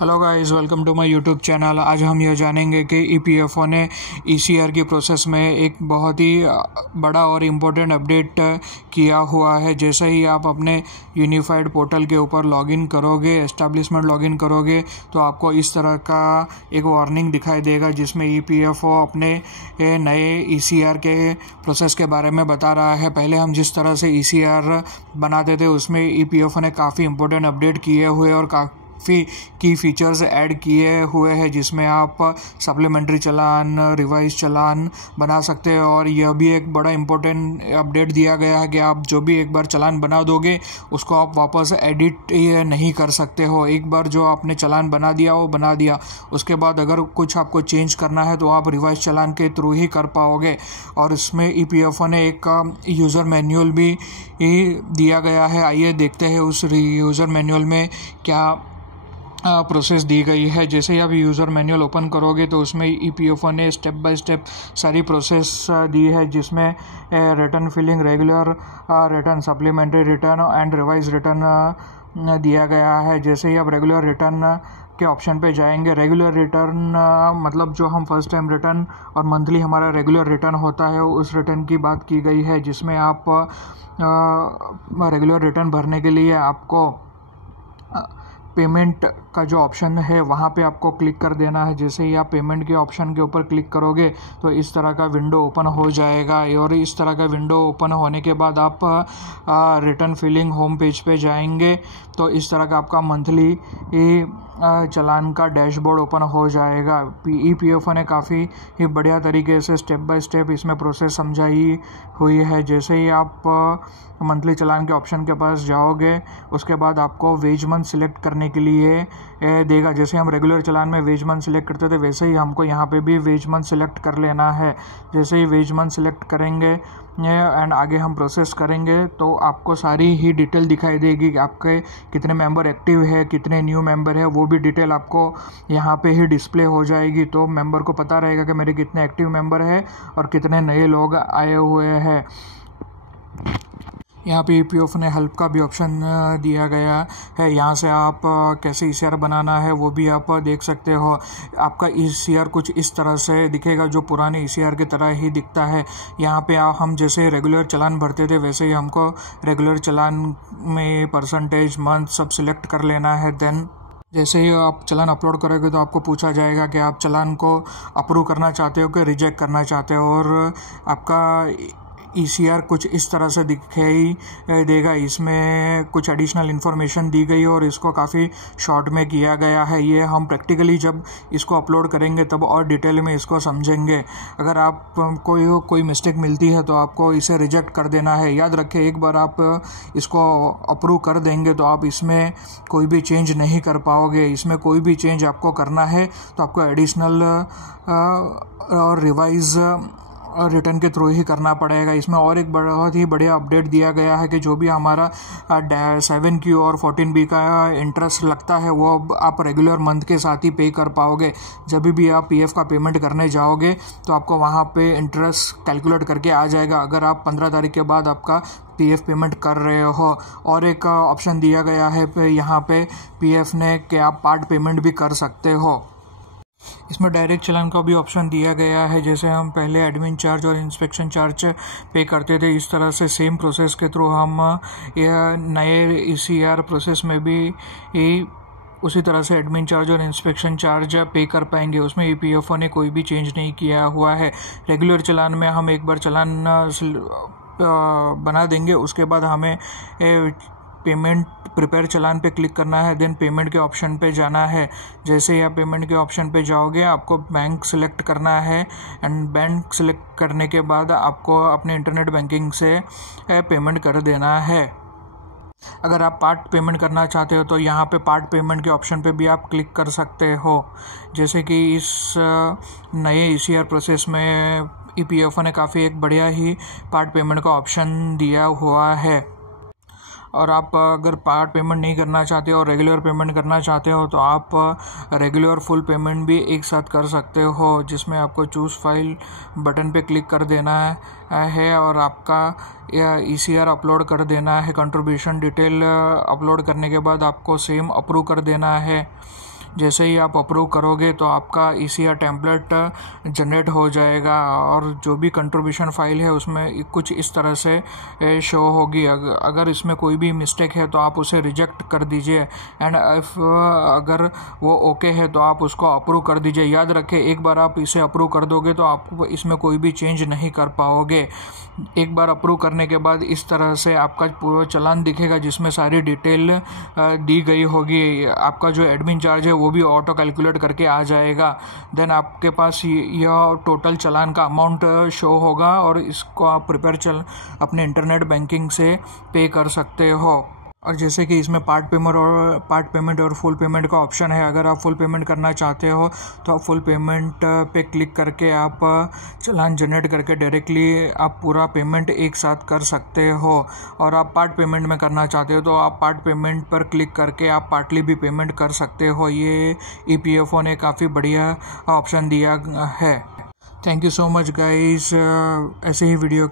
Hello guys, welcome to my YouTube channel. आज हम यह जानेंगे कि ईपीएफओ ने ईसीआर की प्रोसेस में एक बहुत ही बड़ा और इम्पोर्टेंट अपडेट किया हुआ है। जैसे ही आप अपने यूनिफाइड पोर्टल के ऊपर लॉगिन करोगे, एस्टैब्लिशमेंट लॉगिन करोगे, तो आपको इस तरह का एक वार्निंग दिखाई देगा जिसमें ईपीएफओ अपने नए ईसीआर के प्रोसेस के बारे में बता रहा है। पहले हम जिस तरह से ईसीआर बनाते थे उसमें ईपीएफओ ने काफ़ी इम्पोर्टेंट अपडेट किए हुए और काफ़ी की फीचर्स ऐड किए हुए हैं, जिसमें आप सप्लीमेंट्री चालान, रिवाइज चालान बना सकते हैं। और यह भी एक बड़ा इम्पोर्टेंट अपडेट दिया गया है कि आप जो भी एक बार चालान बना दोगे उसको आप वापस एडिट नहीं कर सकते हो। एक बार जो आपने चालान बना दिया वो बना दिया, उसके बाद अगर कुछ आपको चेंज करना है तो आप रिवाइज चालान के थ्रू ही कर पाओगे। और इसमें ईपीएफओ ने एक यूज़र मैनुअल भी दिया गया है। आइए देखते हैं उस यूज़र मैनुअल में क्या प्रोसेस दी गई है। जैसे ही आप यूज़र मैनुअल ओपन करोगे तो उसमें ईपीएफओ ने स्टेप बाय स्टेप सारी प्रोसेस दी है, जिसमें return filing, regular return, supplementary return and revise return दिया गया है। जैसे ही आप रेगुलर रिटर्न के ऑप्शन पे जाएंगे, रेगुलर रिटर्न मतलब जो हम फर्स्ट टाइम रिटर्न और मंथली हमारा रेगुलर रिटर्न होता है उस रिटर्न की बात की गई है, जिसमें आप रेगुलर रिटर्न भरने के लिए आपको पेमेंट का जो ऑप्शन है वहाँ पे आपको क्लिक कर देना है। जैसे ही आप पेमेंट के ऑप्शन के ऊपर क्लिक करोगे तो इस तरह का विंडो ओपन हो जाएगा। और इस तरह का विंडो ओपन होने के बाद आप रिटर्न फिलिंग होम पेज पे जाएंगे तो इस तरह का आपका मंथली चालान का डैशबोर्ड ओपन हो जाएगा। ईपीएफओ ने काफ़ी ही बढ़िया तरीके से स्टेप बाय स्टेप इसमें प्रोसेस समझाई हुई है। जैसे ही आप मंथली चालान के ऑप्शन के पास जाओगे उसके बाद आपको वेज मंथ सिलेक्ट करने के लिए देगा। जैसे हम रेगुलर चालान में वेज मंथ सिलेक्ट करते थे वैसे ही हमको यहाँ पे भी वेज मंथ सिलेक्ट कर लेना है। जैसे ही वेज मंथ सिलेक्ट करेंगे एंड आगे हम प्रोसेस करेंगे तो आपको सारी ही डिटेल दिखाई देगी कि आपके कितने मेंबर एक्टिव है, कितने न्यू मेंबर है, वो भी डिटेल आपको यहाँ पे ही डिस्प्ले हो जाएगी। तो मेंबर को पता रहेगा कि मेरे कितने एक्टिव मेंबर है और कितने नए लोग आए हुए हैं। यहाँ पे ईपीएफओ ने हेल्प का भी ऑप्शन दिया गया है। यहाँ से आप कैसे ईसीआर बनाना है वो भी आप देख सकते हो। आपका ईसीआर कुछ इस तरह से दिखेगा, जो पुराने ईसीआर की तरह ही दिखता है। यहाँ पे हम जैसे रेगुलर चालान भरते थे वैसे ही हमको रेगुलर चालान में परसेंटेज, मंथ सब सिलेक्ट कर लेना है। देन जैसे ही आप चालान अपलोड करोगे तो आपको पूछा जाएगा कि आप चालान को अप्रूव करना चाहते हो कि रिजेक्ट करना चाहते हो। और आपका ईसीआर कुछ इस तरह से दिखाई देगा। इसमें कुछ एडिशनल इन्फॉर्मेशन दी गई और इसको काफ़ी शॉर्ट में किया गया है। ये हम प्रैक्टिकली जब इसको अपलोड करेंगे तब और डिटेल में इसको समझेंगे। अगर आप कोई मिस्टेक मिलती है तो आपको इसे रिजेक्ट कर देना है। याद रखें, एक बार आप इसको अप्रूव कर देंगे तो आप इसमें कोई भी चेंज नहीं कर पाओगे। इसमें कोई भी चेंज आपको करना है तो आपको एडिशनल और रिवाइज रिटर्न के थ्रू ही करना पड़ेगा। इसमें और एक बहुत ही बढ़िया अपडेट दिया गया है कि जो भी हमारा 7Q और 14B का इंटरेस्ट लगता है वो अब आप रेगुलर मंथ के साथ ही पे कर पाओगे। जब भी आप पीएफ का पेमेंट करने जाओगे तो आपको वहाँ पे इंटरेस्ट कैलकुलेट करके आ जाएगा, अगर आप 15 तारीख के बाद आपका पीएफ पेमेंट कर रहे हो। और एक ऑप्शन दिया गया है यहाँ पे पीएफ ने कि आप पार्ट पेमेंट भी कर सकते हो। इसमें डायरेक्ट चालान का भी ऑप्शन दिया गया है। जैसे हम पहले एडमिन चार्ज और इंस्पेक्शन चार्ज पे करते थे, इस तरह से सेम प्रोसेस के थ्रू हम नए ईसीआर प्रोसेस में भी उसी तरह से एडमिन चार्ज और इंस्पेक्शन चार्ज पे कर पाएंगे। उसमें ईपीएफओ ने कोई भी चेंज नहीं किया हुआ है। रेगुलर चालान में हम एक बार चालान बना देंगे, उसके बाद हमें पेमेंट प्रिपेयर चालान पे क्लिक करना है। देन पेमेंट के ऑप्शन पे जाना है। जैसे ही आप पेमेंट के ऑप्शन पे जाओगे आपको बैंक सिलेक्ट करना है एंड बैंक सिलेक्ट करने के बाद आपको अपने इंटरनेट बैंकिंग से पेमेंट कर देना है। अगर आप पार्ट पेमेंट करना चाहते हो तो यहाँ पे पार्ट पेमेंट के ऑप्शन पे भी आप क्लिक कर सकते हो। जैसे कि इस नए ईसीआर प्रोसेस में ईपीएफओ ने काफ़ी एक बढ़िया ही पार्ट पेमेंट का ऑप्शन दिया हुआ है। और आप अगर पार्ट पेमेंट नहीं करना चाहते और रेगुलर पेमेंट करना चाहते हो तो आप रेगुलर फुल पेमेंट भी एक साथ कर सकते हो, जिसमें आपको चूज़ फाइल बटन पे क्लिक कर देना है और आपका ईसीआर अपलोड कर देना है। कंट्रीब्यूशन डिटेल अपलोड करने के बाद आपको सेम अप्रूव कर देना है। जैसे ही आप अप्रूव करोगे तो आपका ECR टेम्पलेट जनरेट हो जाएगा और जो भी कंट्रीब्यूशन फाइल है उसमें कुछ इस तरह से शो होगी। अगर इसमें कोई भी मिस्टेक है तो आप उसे रिजेक्ट कर दीजिए एंड अगर वो ओके है तो आप उसको अप्रूव कर दीजिए। याद रखें, एक बार आप इसे अप्रूव कर दोगे तो आप इसमें कोई भी चेंज नहीं कर पाओगे। एक बार अप्रूव करने के बाद इस तरह से आपका पूरा चालान दिखेगा जिसमें सारी डिटेल दी गई होगी। आपका जो एडमिन चार्ज है वो भी ऑटो कैलकुलेट करके आ जाएगा। देन आपके पास यह टोटल चालान का अमाउंट शो होगा और इसको आप अपने इंटरनेट बैंकिंग से पे कर सकते हो। और जैसे कि इसमें पार्ट पेमेंट और फुल पेमेंट का ऑप्शन है। अगर आप फुल पेमेंट करना चाहते हो तो आप फुल पेमेंट पे क्लिक करके आप चालान जनरेट करके डायरेक्टली आप पूरा पेमेंट एक साथ कर सकते हो। और आप पार्ट पेमेंट में करना चाहते हो तो आप पार्ट पेमेंट पर क्लिक करके आप पार्टली भी पेमेंट कर सकते हो। ये EPFO ने काफ़ी बढ़िया ऑप्शन दिया है। Thank you so much guys. ऐसे ही वीडियो